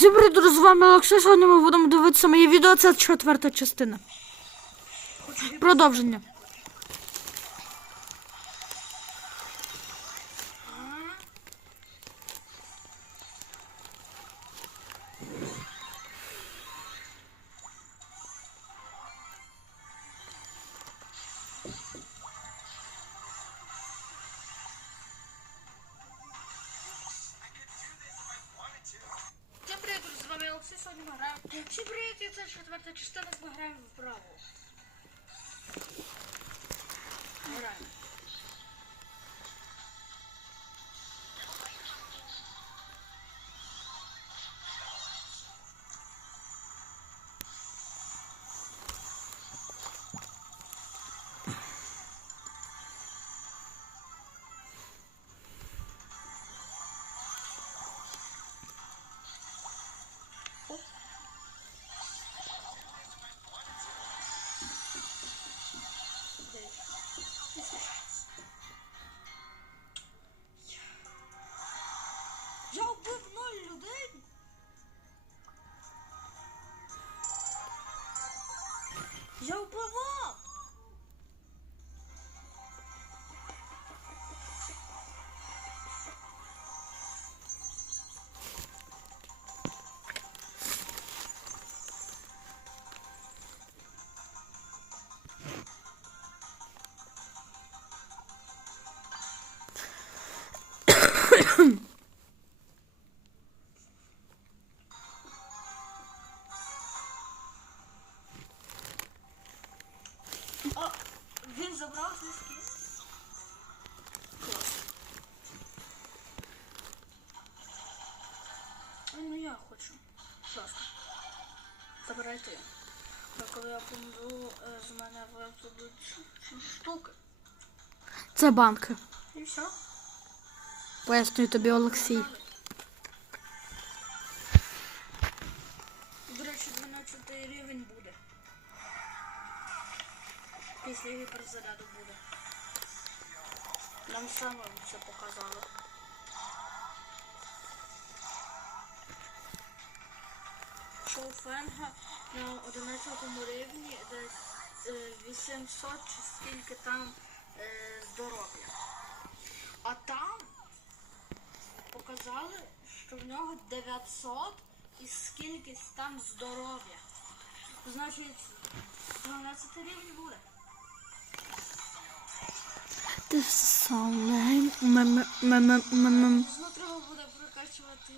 Всім привіт, друзі, з вами Олексій. Сьогодні ми будемо дивитися моє відео. Це четверта частина. Продовження. Всім привіт, це четверта частина, ми граємо в Браво. Граємо. Je peux voir Hmm. Забрав Ой, ну я хочу. Ласка. Забирайте. А коли я помру, е, з мене випадуть штуки. Це банки. І все. Пояснюю тобі, Олексій. До речі, 12 рівень буде. Після гіперзаряду буде. Нам саме це показали. Шоуфенга на 11 рівні десь е, 800 чи скільки там е, здоров'я. А там показали, що в нього 900 і скільки там здоров'я. Значить, 12 рівень буде. Ти солей. Мем- мем- мем- мем- Знову треба буде прокачувати.